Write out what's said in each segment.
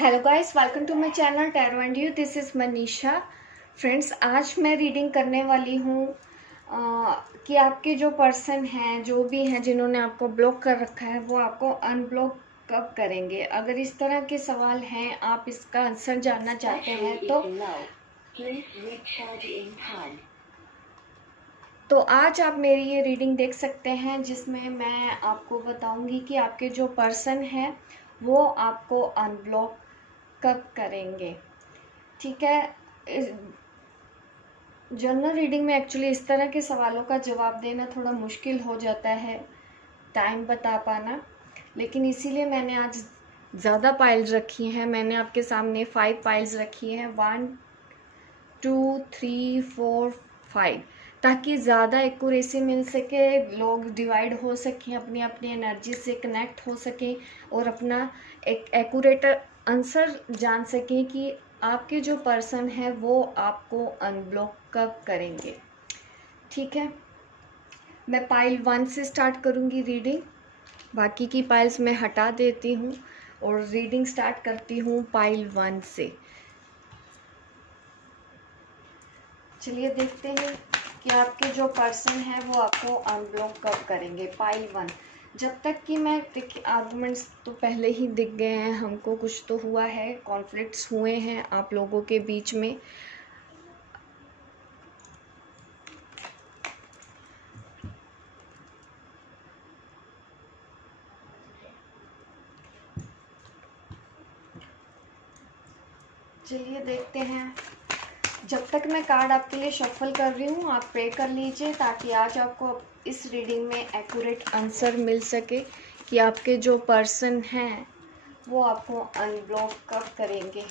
Hello guys, welcome to my channel tarot and you. This is Manisha. Friends, आज मैं reading करने वाली हूँ कि आपके जो पर्सन हैं, जो भी हैं जिन्होंने आपको ब्लॉक कर रखा है, वो आपको अनब्लॉक कब करेंगे। अगर इस तरह के सवाल हैं, आप इसका आंसर जानना चाहते हैं तो आज आप मेरी ये रीडिंग देख सकते हैं, जिसमें मैं आपको बताऊंगी कि आपके जो पर्सन हैं वो आपको अनब्लॉक कब करेंगे। ठीक है। जनरल रीडिंग में एक्चुअली इस तरह के सवालों का जवाब देना थोड़ा मुश्किल हो जाता है, टाइम बता पाना, लेकिन इसीलिए मैंने आज ज़्यादा पाइल्स रखी हैं। मैंने आपके सामने 5 पाइल्स रखी हैं, 1 2 3 4 5, ताकि ज़्यादा एक्यूरेसी मिल सके, लोग डिवाइड हो सकें, अपनी अपनी एनर्जी से कनेक्ट हो सकें और अपना एक एक्यूरेट आंसर जान सकें कि आपके जो पर्सन है वो आपको अनब्लॉक कब करेंगे। ठीक है, मैं पाइल 1 से स्टार्ट करूँगी रीडिंग। बाकी की पाइल्स मैं हटा देती हूँ और रीडिंग स्टार्ट करती हूँ पाइल 1 से। चलिए देखते हैं कि आपके जो पर्सन है वो आपको अनब्लॉक कब करेंगे। पाइल 1, जब तक कि मैं आर्गुमेंट्स तो पहले ही दिख गए हैं हमको, कुछ तो हुआ है, कॉन्फ्लिक्ट्स हुए हैं आप लोगों के बीच में। चलिए देखते हैं। जब तक मैं कार्ड आपके लिए शफल कर रही हूँ, आप प्रे कर लीजिए ताकि आज आपको इस रीडिंग में एक्यूरेट आंसर मिल सके कि आपके जो पर्सन हैं वो आपको अनब्लॉक कब करेंगे।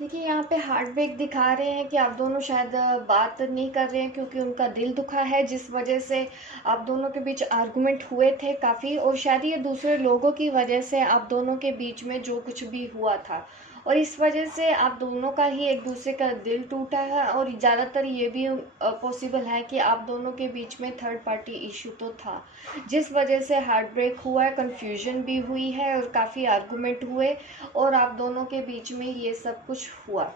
देखिए, यहाँ पे हार्ट ब्रेक दिखा रहे हैं कि आप दोनों शायद बात नहीं कर रहे हैं क्योंकि उनका दिल दुखा है, जिस वजह से आप दोनों के बीच आर्गुमेंट हुए थे काफ़ी, और शायद ये दूसरे लोगों की वजह से आप दोनों के बीच में जो कुछ भी हुआ था, और इस वजह से आप दोनों का ही एक दूसरे का दिल टूटा है। और ज़्यादातर ये भी पॉसिबल है कि आप दोनों के बीच में थर्ड पार्टी इशू तो था, जिस वजह से हार्ट ब्रेक हुआ है, कन्फ्यूजन भी हुई है और काफ़ी आर्गुमेंट हुए और आप दोनों के बीच में ये सब कुछ हुआ।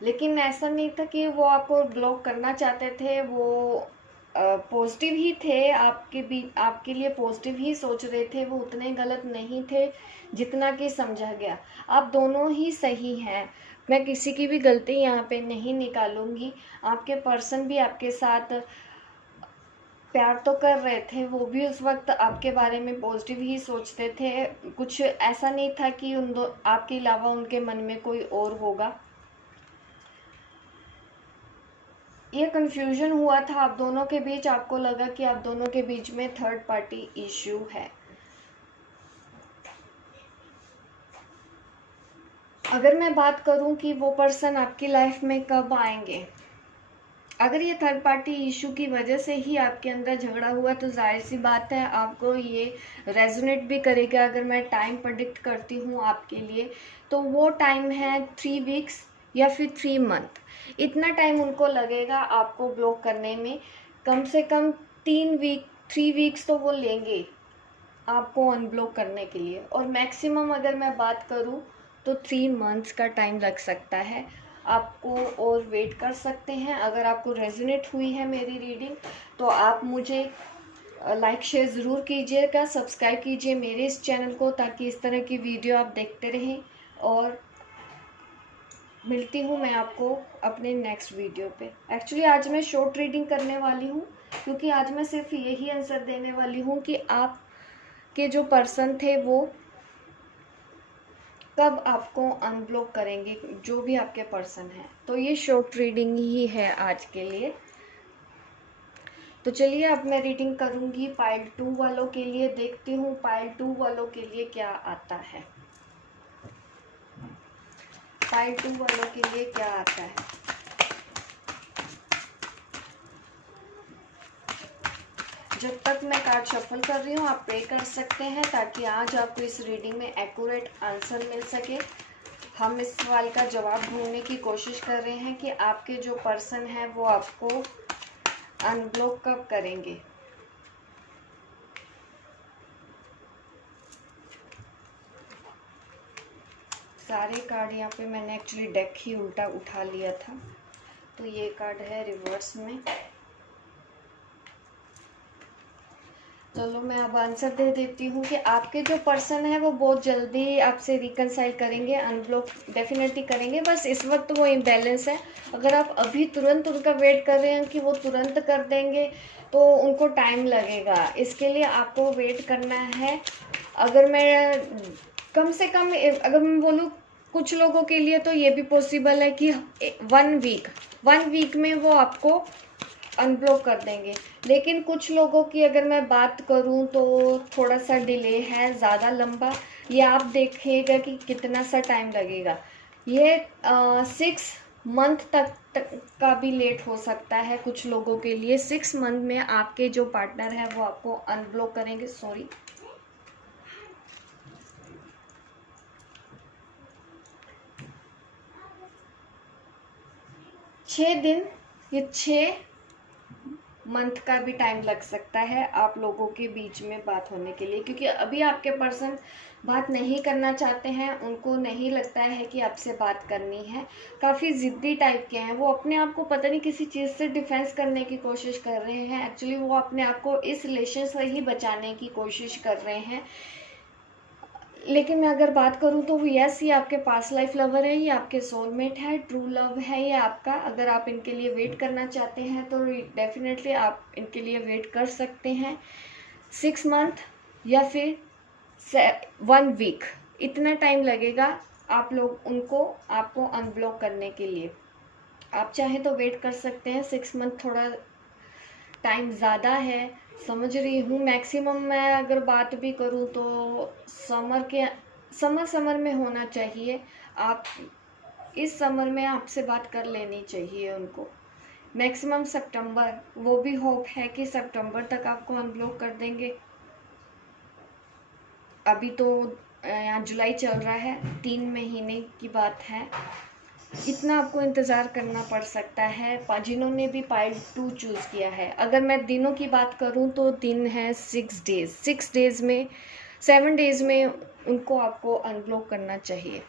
लेकिन ऐसा नहीं था कि वो आपको ब्लॉक करना चाहते थे, वो पॉजिटिव ही थे, आपके लिए पॉजिटिव ही सोच रहे थे, वो उतने गलत नहीं थे जितना कि समझा गया। आप दोनों ही सही हैं, मैं किसी की भी गलती यहाँ पे नहीं निकालूंगी। आपके पर्सन भी आपके साथ प्यार तो कर रहे थे, वो भी उस वक्त आपके बारे में पॉजिटिव ही सोचते थे, कुछ ऐसा नहीं था कि आपके अलावा उनके मन में कोई और होगा। ये कंफ्यूजन हुआ था आप दोनों के बीच, आपको लगा कि आप दोनों के बीच में थर्ड पार्टी इश्यू है। अगर मैं बात करूं कि वो पर्सन आपकी लाइफ में कब आएंगे, अगर ये थर्ड पार्टी इशू की वजह से ही आपके अंदर झगड़ा हुआ तो जाहिर सी बात है आपको ये रेजोनेट भी करेगा। अगर मैं टाइम प्रेडिक्ट करती हूँ आपके लिए तो वो टाइम है 3 वीक्स या फिर 3 मंथ। इतना टाइम उनको लगेगा आपको ब्लॉक करने में। कम से कम 3 वीक्स तो वो लेंगे आपको अनब्लॉक करने के लिए, और मैक्सिमम अगर मैं बात करूं तो 3 मंथ्स का टाइम लग सकता है आपको, और वेट कर सकते हैं। अगर आपको रेजोनेट हुई है मेरी रीडिंग तो आप मुझे लाइक शेयर ज़रूर कीजिएगा, सब्सक्राइब कीजिए मेरे इस चैनल को ताकि इस तरह की वीडियो आप देखते रहें। और मिलती हूँ मैं आपको अपने नेक्स्ट वीडियो पे। एक्चुअली आज मैं शॉर्ट रीडिंग करने वाली हूँ क्योंकि आज मैं सिर्फ यही आंसर देने वाली हूँ कि आप के जो पर्सन थे वो कब आपको अनब्लॉक करेंगे, जो भी आपके पर्सन हैं। तो ये शॉर्ट रीडिंग ही है आज के लिए। तो चलिए अब मैं रीडिंग करूँगी पाइल 2 वालों के लिए। देखती हूँ पाइल 2 वालों के लिए क्या आता है। पाइल 2 वालों के लिए क्या आता है। जब तक मैं कार्ड शफल कर रही हूँ आप प्रे कर सकते हैं ताकि आज आपको इस रीडिंग में एक्यूरेट आंसर मिल सके। हम इस सवाल का जवाब ढूंढने की कोशिश कर रहे हैं कि आपके जो पर्सन है वो आपको अनब्लॉक कब करेंगे। सारे कार्ड यहाँ पे मैंने एक्चुअली डेक ही उल्टा उठा लिया था, तो ये कार्ड है रिवर्स में। चलो मैं अब आंसर दे देती हूँ कि आपके जो पर्सन है वो बहुत जल्दी आपसे रिकनसाइल करेंगे, अनब्लॉक डेफिनेटली करेंगे। बस इस वक्त वो इम्बैलेंस है। अगर आप अभी तुरंत उनका वेट कर रहे हैं कि वो तुरंत कर देंगे तो उनको टाइम लगेगा, इसके लिए आपको वेट करना है। अगर मैं कम से कम अगर मैं बोलूँ कुछ लोगों के लिए तो ये भी पॉसिबल है कि 1 वीक में वो आपको अनब्लॉक कर देंगे। लेकिन कुछ लोगों की अगर मैं बात करूं तो थोड़ा सा डिले है, ज़्यादा लंबा। ये आप देखिएगा कि कितना सा टाइम लगेगा। ये 6 मंथ तक का भी लेट हो सकता है कुछ लोगों के लिए। 6 मंथ में आपके जो पार्टनर है वो आपको अनब्लॉक करेंगे। सॉरी, 6 दिन, ये 6 मंथ का भी टाइम लग सकता है आप लोगों के बीच में बात होने के लिए, क्योंकि अभी आपके पर्सन बात नहीं करना चाहते हैं। उनको नहीं लगता है कि आपसे बात करनी है। काफ़ी ज़िद्दी टाइप के हैं वो। अपने आप को पता नहीं किसी चीज़ से डिफेंस करने की कोशिश कर रहे हैं। एक्चुअली वो अपने आप को इस रिलेशन से ही बचाने की कोशिश कर रहे हैं। लेकिन मैं अगर बात करूं तो यस, ये आपके पास लाइफ लवर है, ये आपके सोलमेट है, ट्रू लव है ये आपका। अगर आप इनके लिए वेट करना चाहते हैं तो डेफिनेटली आप इनके लिए वेट कर सकते हैं। 6 मंथ या फिर 1 वीक, इतना टाइम लगेगा आप लोग उनको आपको अनब्लॉक करने के लिए। आप चाहें तो वेट कर सकते हैं। 6 मंथ थोड़ा टाइम ज़्यादा है, समझ रही हूँ। मैक्सिमम मैं अगर बात भी करूँ तो समर में होना चाहिए। आप इस समर में आपसे बात कर लेनी चाहिए उनको। मैक्सिमम सितंबर, वो भी होप है कि सितंबर तक आपको अनब्लॉक कर देंगे। अभी तो यहाँ जुलाई चल रहा है, 3 महीने की बात है। इतना आपको इंतज़ार करना पड़ सकता है जिन्होंने भी पाइल 2 चूज़ किया है। अगर मैं दिनों की बात करूं तो दिन है 6 डेज़। 7 डेज़ में उनको आपको अनब्लॉक करना चाहिए।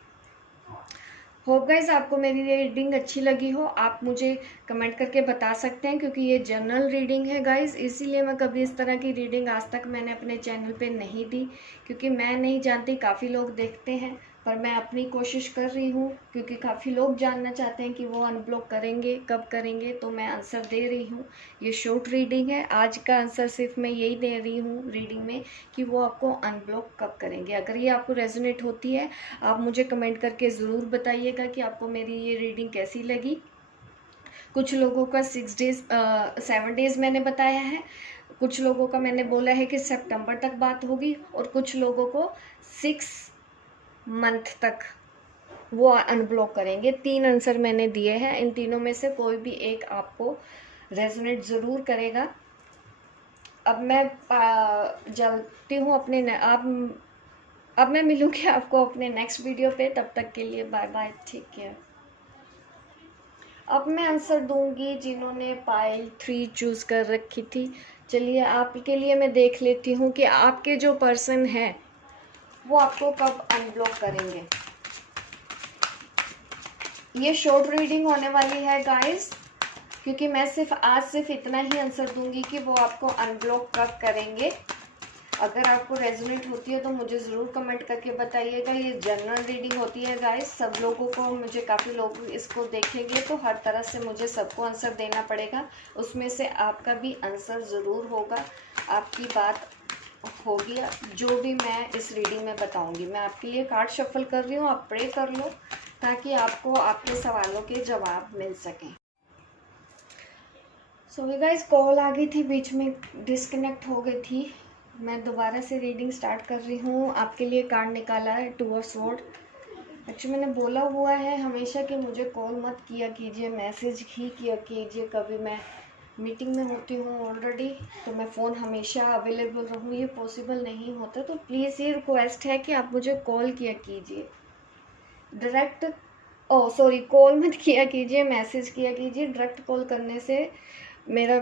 होप गाइज आपको मेरी ये रीडिंग अच्छी लगी हो। आप मुझे कमेंट करके बता सकते हैं, क्योंकि ये जनरल रीडिंग है गाइज, इसीलिए मैं कभी इस तरह की रीडिंग आज तक मैंने अपने चैनल पे नहीं दी, क्योंकि मैं नहीं जानती। काफ़ी लोग देखते हैं, पर मैं अपनी कोशिश कर रही हूँ क्योंकि काफ़ी लोग जानना चाहते हैं कि वो अनब्लॉक करेंगे कब करेंगे, तो मैं आंसर दे रही हूँ। ये शॉर्ट रीडिंग है, आज का आंसर सिर्फ मैं यही दे रही हूँ रीडिंग में कि वो आपको अनब्लॉक कब करेंगे। अगर ये आपको रेजोनेट होती है आप मुझे कमेंट करके ज़रूर बताइएगा कि आपको मेरी ये रीडिंग कैसी लगी। कुछ लोगों का 7 डेज़ मैंने बताया है, कुछ लोगों का मैंने बोला है कि सितंबर तक बात होगी, और कुछ लोगों को 6 मंथ तक वो अनब्लॉक करेंगे। 3 आंसर मैंने दिए हैं, इन तीनों में से कोई भी एक आपको रेजोनेट ज़रूर करेगा। अब मैं चलती हूँ अब मैं मिलूँगी आपको अपने नेक्स्ट वीडियो पे। तब तक के लिए बाय बाय, ठीक है। अब मैं आंसर दूंगी जिन्होंने पाइल 3 चूज़ कर रखी थी। चलिए आपके लिए मैं देख लेती हूँ कि आपके जो पर्सन हैं वो आपको कब अनब्लॉक करेंगे। ये शॉर्ट रीडिंग होने वाली है गाइस, क्योंकि मैं आज सिर्फ इतना ही आंसर दूंगी कि वो आपको अनब्लॉक कब करेंगे। अगर आपको रेजोनेट होती है तो मुझे ज़रूर कमेंट करके बताइएगा। ये जनरल रीडिंग होती है गाइस, सब लोगों को, मुझे काफ़ी लोग इसको देखेंगे तो हर तरह से मुझे सबको आंसर देना पड़ेगा। उसमें से आपका भी आंसर ज़रूर होगा, आपकी बात होगी जो भी मैं इस रीडिंग में बताऊंगी। मैं आपके लिए कार्ड शफल कर रही हूँ, आप प्रे कर लो ताकि आपको आपके सवालों के जवाब मिल सकें। सो गाइस, कॉल आ गई थी, बीच में डिस्कनेक्ट हो गई थी। मैं दोबारा से रीडिंग स्टार्ट कर रही हूँ। आपके लिए कार्ड निकाला है टू ऑफ स्वॉर्ड। एक्चुअली मैंने बोला हुआ है हमेशा कि मुझे कॉल मत किया कीजिए, मैसेज ही किया कीजिए। कभी मैं मीटिंग में होती हूँ ऑलरेडी, तो मैं फ़ोन हमेशा अवेलेबल रहूँ, ये पॉसिबल नहीं होता। तो प्लीज़ ये रिक्वेस्ट है कि आप मुझे कॉल किया कीजिए डायरेक्ट। ओ सॉरी, कॉल मत किया कीजिए, मैसेज किया कीजिए। डायरेक्ट कॉल करने से मेरा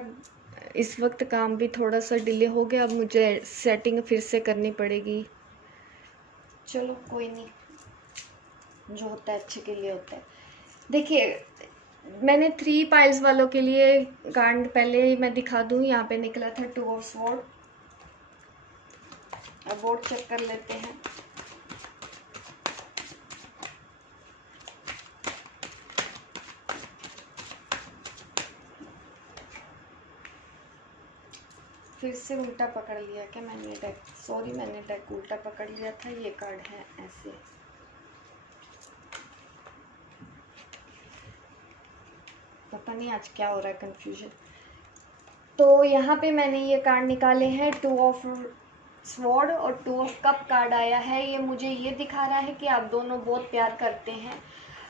इस वक्त काम भी थोड़ा सा डिले हो गया। अब मुझे सेटिंग फिर से करनी पड़ेगी। चलो कोई नहीं, जो होता है अच्छे के लिए होता है। देखिए, मैंने 3 पाइल्स वालों के लिए कार्ड पहले ही मैं दिखा दूँ। यहाँ पे निकला था टू ऑफ स्वॉर्ड। अब बोर्ड चेक कर लेते हैं। फिर से उल्टा पकड़ लिया क्या मैंने डेक? सॉरी, मैंने डेक उल्टा पकड़ लिया था। ये कार्ड है ऐसे। पता नहीं आज क्या हो रहा है, कंफ्यूजन। तो यहाँ पे मैंने ये कार्ड निकाले हैं, टू ऑफ स्वॉर्ड और टू ऑफ कप कार्ड आया है। ये मुझे ये दिखा रहा है कि आप दोनों बहुत प्यार करते हैं।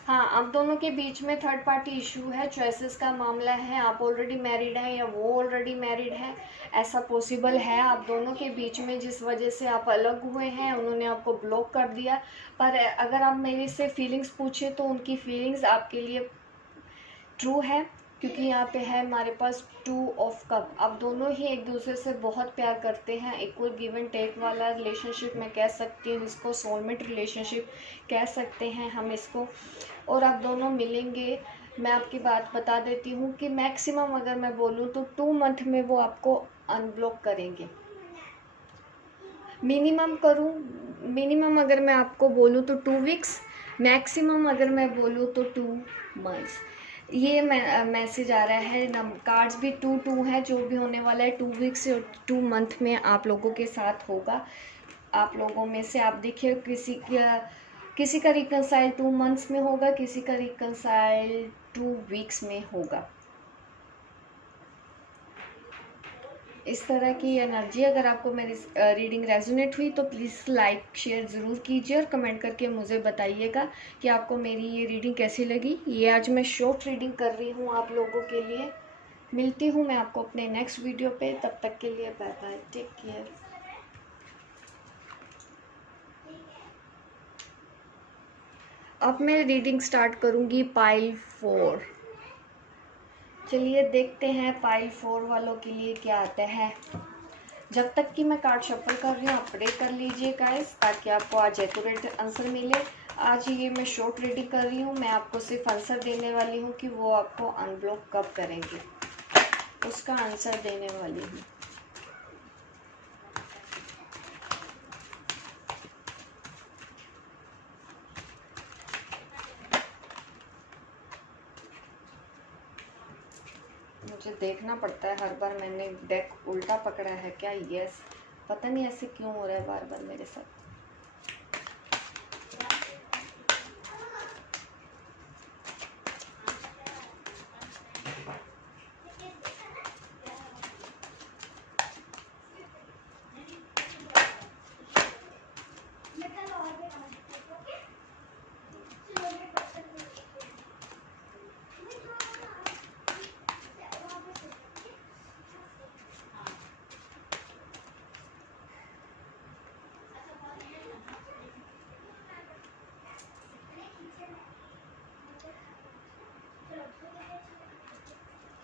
हाँ, आप दोनों के बीच में थर्ड पार्टी इशू है, चॉइसेस का मामला है। आप ऑलरेडी मैरिड हैं या वो ऑलरेडी मैरिड है, ऐसा पॉसिबल है आप दोनों के बीच में। जिस वजह से आप अलग हुए हैं, उन्होंने आपको ब्लॉक कर दिया। पर अगर आप मेरे से फीलिंग्स पूछे तो उनकी फीलिंग्स आपके लिए ट्रू है, क्योंकि यहाँ पे है हमारे पास टू ऑफ कप। आप दोनों ही एक दूसरे से बहुत प्यार करते हैं। इक्वल गिव एंड टेक वाला रिलेशनशिप मैं कह सकती हूँ, इसको सोलमेट रिलेशनशिप कह सकते हैं हम इसको। और आप दोनों मिलेंगे। मैं आपकी बात बता देती हूँ कि मैक्सिमम अगर मैं बोलूँ तो 2 मंथ में वो आपको अनब्लॉक करेंगे। मिनिमम अगर मैं आपको बोलूँ तो 2 वीक्स, मैक्सिमम अगर मैं बोलूँ तो 2 मंथ्स। ये मैसेज आ रहा है। कार्ड्स भी 2 है, जो भी होने वाला है 2 वीक्स और 2 मंथ में आप लोगों के साथ होगा। आप लोगों में से आप देखिए, किसी का रिकनसाइल 2 मंथ्स में होगा, किसी का रिकनसाइल 2 वीक्स में होगा। इस तरह की एनर्जी अगर आपको मेरी रीडिंग रेजोनेट हुई तो प्लीज़ लाइक शेयर ज़रूर कीजिए और कमेंट करके मुझे बताइएगा कि आपको मेरी ये रीडिंग कैसी लगी। ये आज मैं शॉर्ट रीडिंग कर रही हूँ आप लोगों के लिए। मिलती हूँ मैं आपको अपने नेक्स्ट वीडियो पे। तब तक के लिए बाय बाय, टेक केयर। अब मैं रीडिंग स्टार्ट करूँगी पाइल 4। चलिए देखते हैं पाइल 4 वालों के लिए क्या आता है। जब तक कि मैं कार्ड शफल कर रही हूँ, आप प्रे कर लीजिए गाइस, ताकि आपको आज एक्यूरेट आंसर मिले। आज ये मैं शॉर्ट रीडिंग कर रही हूँ। मैं आपको सिर्फ आंसर देने वाली हूँ कि वो आपको अनब्लॉक कब करेंगे, उसका आंसर देने वाली हूँ। मुझे देखना पड़ता है हर बार। मैंने डेक उल्टा पकड़ा है क्या? यस, पता नहीं ऐसे क्यों हो रहा है बार बार मेरे साथ।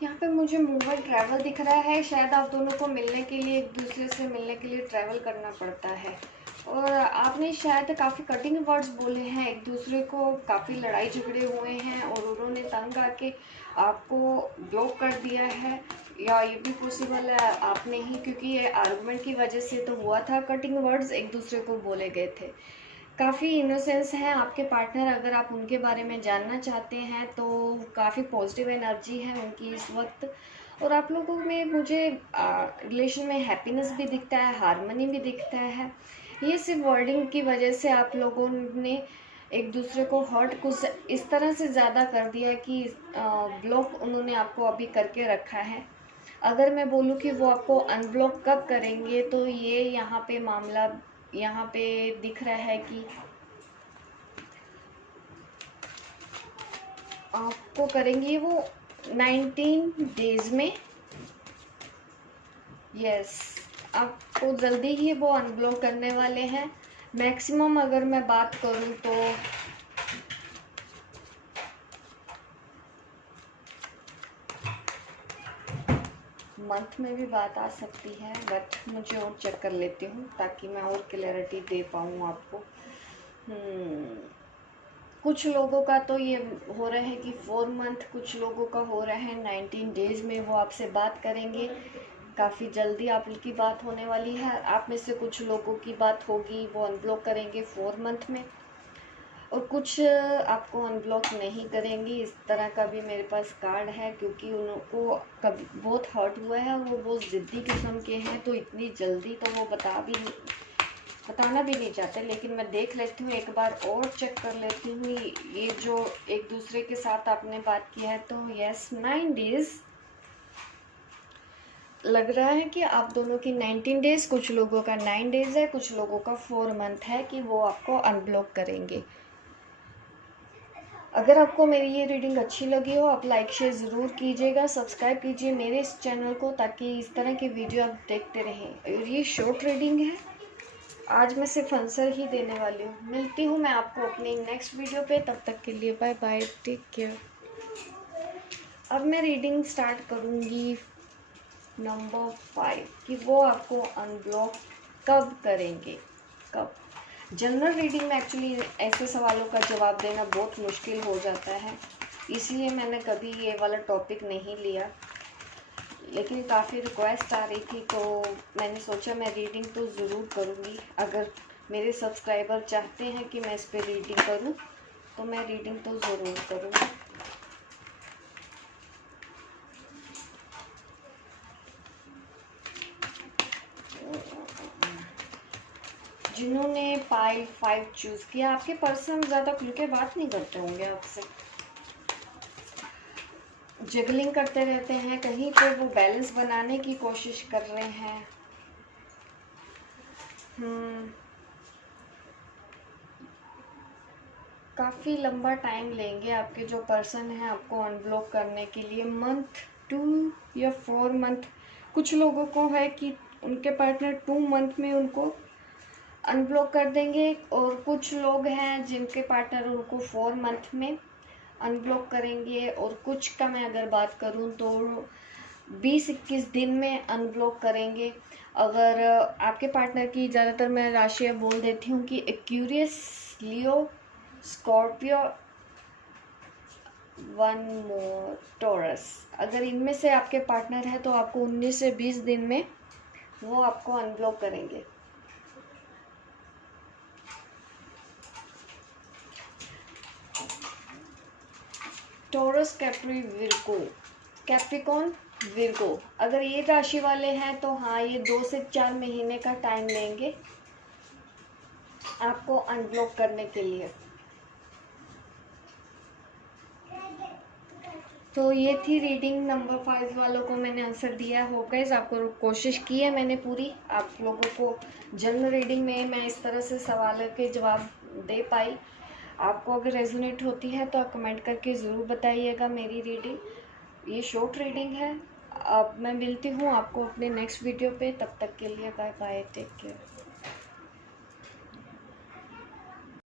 यहाँ पे मुझे मूव एंड ट्रैवल दिख रहा है। शायद आप दोनों को मिलने के लिए, एक दूसरे से मिलने के लिए ट्रैवल करना पड़ता है। और आपने शायद काफ़ी कटिंग वर्ड्स बोले हैं एक दूसरे को, काफ़ी लड़ाई झगड़े हुए हैं और उन्होंने तंग आके आपको ब्लॉक कर दिया है। या ये भी पॉसिबल है आपने ही, क्योंकि ये आर्गुमेंट की वजह से तो हुआ था, कटिंग वर्ड्स एक दूसरे को बोले गए थे। काफ़ी इनोसेंस हैं आपके पार्टनर। अगर आप उनके बारे में जानना चाहते हैं तो काफ़ी पॉजिटिव एनर्जी है उनकी इस वक्त। और आप लोगों में मुझे रिलेशन में हैप्पीनेस भी दिखता है, हारमनी भी दिखता है। ये सिर्फ वर्डिंग की वजह से आप लोगों ने एक दूसरे को हर्ट कुछ इस तरह से ज़्यादा कर दिया कि ब्लॉक उन्होंने आपको अभी करके रखा है। अगर मैं बोलूँ कि वो आपको अनब्लॉक कब करेंगे, तो ये यहाँ पे मामला यहाँ पे दिख रहा है कि आपको करेंगे वो 19 डेज में। यस, आपको जल्दी ही वो अनब्लॉक करने वाले हैं। मैक्सिमम अगर मैं बात करूं तो मंथ में भी बात आ सकती है, बट मुझे और चेक कर लेती हूँ ताकि मैं और क्लैरिटी दे पाऊँ आपको। कुछ लोगों का तो ये हो रहा है कि 4 मंथ, कुछ लोगों का हो रहा है 19 डेज में वो आपसे बात करेंगे। काफ़ी जल्दी आपकी बात होने वाली है। आप में से कुछ लोगों की बात होगी, वो अनब्लॉक करेंगे 4 मंथ में, और कुछ आपको अनब्लॉक नहीं करेंगी। इस तरह का भी मेरे पास कार्ड है, क्योंकि उनको कभी बहुत हर्ट हुआ है और वो बहुत ज़िद्दी किस्म के हैं, तो इतनी जल्दी तो वो बताना भी नहीं चाहते। लेकिन मैं देख लेती हूँ, एक बार और चेक कर लेती हूँ ये जो एक दूसरे के साथ आपने बात किया है। तो यस, 9 डेज लग रहा है कि आप दोनों की 19 डेज, कुछ लोगों का 9 डेज है, कुछ लोगों का 4 मंथ है कि वो आपको अनब्लॉक करेंगे। अगर आपको मेरी ये रीडिंग अच्छी लगी हो, आप लाइक शेयर ज़रूर कीजिएगा, सब्सक्राइब कीजिए मेरे इस चैनल को, ताकि इस तरह की वीडियो आप देखते रहें। और ये शॉर्ट रीडिंग है, आज मैं सिर्फ आंसर ही देने वाली हूँ। मिलती हूँ मैं आपको अपनी नेक्स्ट वीडियो पे, तब तक के लिए बाय बाय, टेक केयर। अब मैं रीडिंग स्टार्ट करूँगी नंबर 5 कि वो आपको अनब्लॉक कब करेंगे, कब। जनरल रीडिंग में एक्चुअली ऐसे सवालों का जवाब देना बहुत मुश्किल हो जाता है, इसलिए मैंने कभी ये वाला टॉपिक नहीं लिया। लेकिन काफ़ी रिक्वेस्ट आ रही थी, तो मैंने सोचा मैं रीडिंग तो ज़रूर करूँगी। अगर मेरे सब्सक्राइबर चाहते हैं कि मैं इस पर रीडिंग करूँ, तो मैं रीडिंग तो ज़रूर करूँगी। जिन्होंने पाई 5 चूज़ किया, आपके पर्सन ज़्यादा खुल के बात नहीं करते होंगे आपसे, जगलिंग करते रहते हैं, कहीं पे वो बैलेंस बनाने की कोशिश कर रहे हैं। काफ़ी लंबा टाइम लेंगे आपके जो पर्सन हैं आपको अनब्लॉक करने के लिए। मंथ 2 या 4 मंथ, कुछ लोगों को है कि उनके पार्टनर 2 मंथ में उनको अनब्लॉक कर देंगे, और कुछ लोग हैं जिनके पार्टनर उनको 4 मंथ में अनब्लॉक करेंगे, और कुछ का मैं अगर बात करूं तो 20-21 दिन में अनब्लॉक करेंगे। अगर आपके पार्टनर की ज़्यादातर मैं राशियाँ बोल देती हूँ कि एक्वेरियस, लियो, स्कॉर्पियो, 1 मोर टॉरस। अगर इनमें से आपके पार्टनर है तो आपको 19 से 20 दिन में वो आपको अनब्लॉक करेंगे। Taurus, Capri, Virgo, Capricorn, Virgo, अगर ये राशि वाले हैं तो हाँ, ये 2 से 4 महीने का टाइम लेंगे आपको अनब्लॉक करने के लिए। तो ये थी रीडिंग नंबर 5 वालों को मैंने आंसर दिया हो गाइस। आपको कोशिश की है मैंने पूरी, आप लोगों को जनरल रीडिंग में मैं इस तरह से सवालों के जवाब दे पाई। आपको अगर रेजोनेट होती है तो आप कमेंट करके ज़रूर बताइएगा मेरी रीडिंग। ये शॉर्ट रीडिंग है। अब मैं मिलती हूँ आपको अपने नेक्स्ट वीडियो पे, तब तक के लिए बाय बाय, टेक केयर।